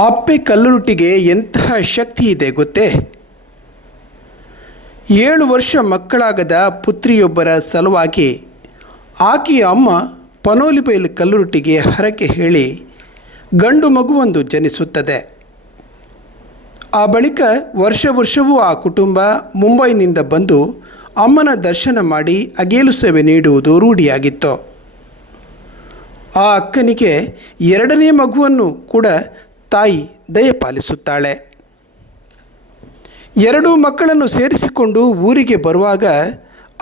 ಅಪ್ಪೆ ಕಲ್ಲುರುಟಿಗೆ ಎಂತಹ ಶಕ್ತಿ ಇದೆ ಗೊತ್ತೇ? ಏಳು ವರ್ಷ ಮಕ್ಕಳಾಗದ ಪುತ್ರಿಯೊಬ್ಬರ ಸಲುವಾಗಿ ಆಕೆಯ ಅಮ್ಮ ಪನೋಲಿಬೈಲ್ ಕಲ್ಲುರುಟಿಗೆ ಹರಕೆ ಹೇಳಿ ಗಂಡು ಮಗುವೊಂದು ಜನಿಸುತ್ತದೆ. ಆ ಬಳಿಕ ವರ್ಷ ವರ್ಷವೂ ಆ ಕುಟುಂಬ ಮುಂಬೈನಿಂದ ಬಂದು ಅಮ್ಮನ ದರ್ಶನ ಮಾಡಿ ಅಗೇಲು ಸೇವೆ ನೀಡುವುದು ರೂಢಿಯಾಗಿತ್ತು. ಆ ಅಕ್ಕನಿಗೆ ಎರಡನೇ ಮಗುವನ್ನು ಕೂಡ ತಾಯಿ ದಯಪಾಲಿಸುತ್ತಾಳೆ ಎರಡೂ ಮಕ್ಕಳನ್ನು ಸೇರಿಸಿಕೊಂಡು ಊರಿಗೆ ಬರುವಾಗ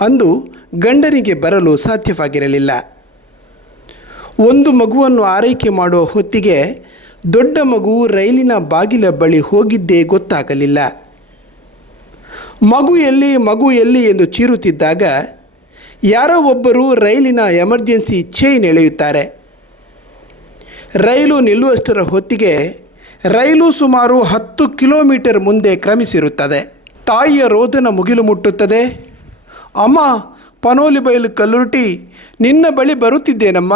ಅಂದು ಗಂಡನಿಗೆ ಬರಲು ಸಾಧ್ಯವಾಗಿರಲಿಲ್ಲ. ಒಂದು ಮಗುವನ್ನು ಆರೈಕೆ ಮಾಡುವ ಹೊತ್ತಿಗೆ ದೊಡ್ಡ ಮಗು ರೈಲಿನ ಬಾಗಿಲ ಬಳಿ ಹೋಗಿದ್ದೇ ಗೊತ್ತಾಗಲಿಲ್ಲ. ಮಗು ಎಲ್ಲಿ ಮಗು ಎಲ್ಲಿ ಎಂದು ಚೀರುತ್ತಿದ್ದಾಗ ಯಾರೋ ಒಬ್ಬರು ರೈಲಿನ ಎಮರ್ಜೆನ್ಸಿ ಚೈನ್ ಎಳೆಯುತ್ತಾರೆ. ರೈಲು ನಿಲ್ಲುವಷ್ಟರ ಹೊತ್ತಿಗೆ ರೈಲು ಸುಮಾರು ಹತ್ತು ಕಿಲೋಮೀಟರ್ ಮುಂದೆ ಕ್ರಮಿಸಿರುತ್ತದೆ. ತಾಯಿಯ ರೋದನ ಮುಗಿಲು ಮುಟ್ಟುತ್ತದೆ. ಅಮ್ಮ, ಪನೋಲಿ ಬಯಲು ಕಲ್ಲುರುಟಿ, ನಿನ್ನ ಬಳಿ ಬರುತ್ತಿದ್ದೇನಮ್ಮ.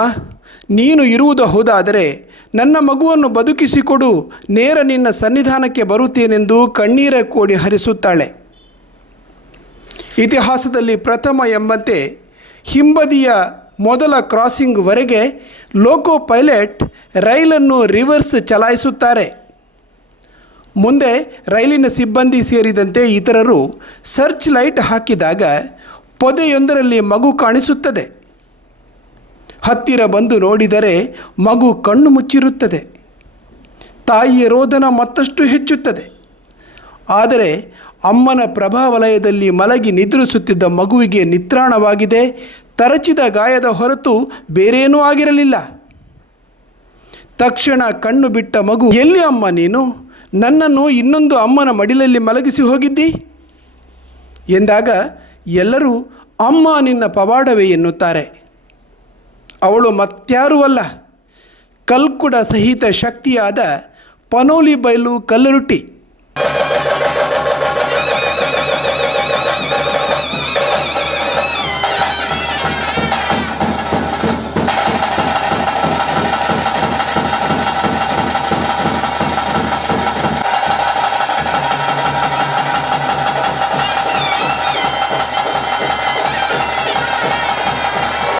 ನೀನು ಇರುವುದು ಹೌದಾದರೆ ನನ್ನ ಮಗುವನ್ನು ಬದುಕಿಸಿಕೊಡು. ನೇರ ನಿನ್ನ ಸನ್ನಿಧಾನಕ್ಕೆ ಬರುತ್ತೇನೆಂದು ಕಣ್ಣೀರ ಕೋಡಿ ಹರಿಸುತ್ತಾಳೆ. ಇತಿಹಾಸದಲ್ಲಿ ಪ್ರಥಮ ಎಂಬಂತೆ ಹಿಂಬದಿಯ ಮೊದಲ ಕ್ರಾಸಿಂಗ್ವರೆಗೆ ಲೋಕೋ ಪೈಲಟ್ ರೈಲನ್ನು ರಿವರ್ಸ್ ಚಲಾಯಿಸುತ್ತಾರೆ. ಮುಂದೆ ರೈಲಿನ ಸಿಬ್ಬಂದಿ ಸೇರಿದಂತೆ ಇತರರು ಸರ್ಚ್ ಲೈಟ್ ಹಾಕಿದಾಗ ಪೊದೆಯೊಂದರಲ್ಲಿ ಮಗು ಕಾಣಿಸುತ್ತದೆ. ಹತ್ತಿರ ಬಂದು ನೋಡಿದರೆ ಮಗು ಕಣ್ಣು ಮುಚ್ಚಿರುತ್ತದೆ. ತಾಯಿಯ ರೋದನ ಮತ್ತಷ್ಟು ಹೆಚ್ಚುತ್ತದೆ. ಆದರೆ ಅಮ್ಮನ ಪ್ರಭಾವಲಯದಲ್ಲಿ ಮಲಗಿ ನಿದ್ರಿಸುತ್ತಿದ್ದ ಮಗುವಿಗೆ ನಿತ್ರಾಣವಾಗಿದೆ. ತರಚಿದ ಗಾಯದ ಹೊರತು ಬೇರೇನೂ ಆಗಿರಲಿಲ್ಲ. ತಕ್ಷಣ ಕಣ್ಣು ಬಿಟ್ಟ ಮಗು, ಎಲ್ಲಿ ಅಮ್ಮ ನೀನು? ನನ್ನನ್ನು ಇನ್ನೊಂದು ಅಮ್ಮನ ಮಡಿಲಲ್ಲಿ ಮಲಗಿಸಿ ಹೋಗಿದ್ದಿ? ಎಂದಾಗ ಎಲ್ಲರೂ, ಅಮ್ಮ ನಿನ್ನ ಪವಾಡವೇ ಎನ್ನುತ್ತಾರೆ. ಅವಳು ಮತ್ಯಾರೂ ಅಲ್ಲ, ಕಲ್ಕುಡ ಸಹಿತ ಶಕ್ತಿಯಾದ ಪನೋಲಿ ಬಯಲು ಕಲ್ಲುರುಟಿ.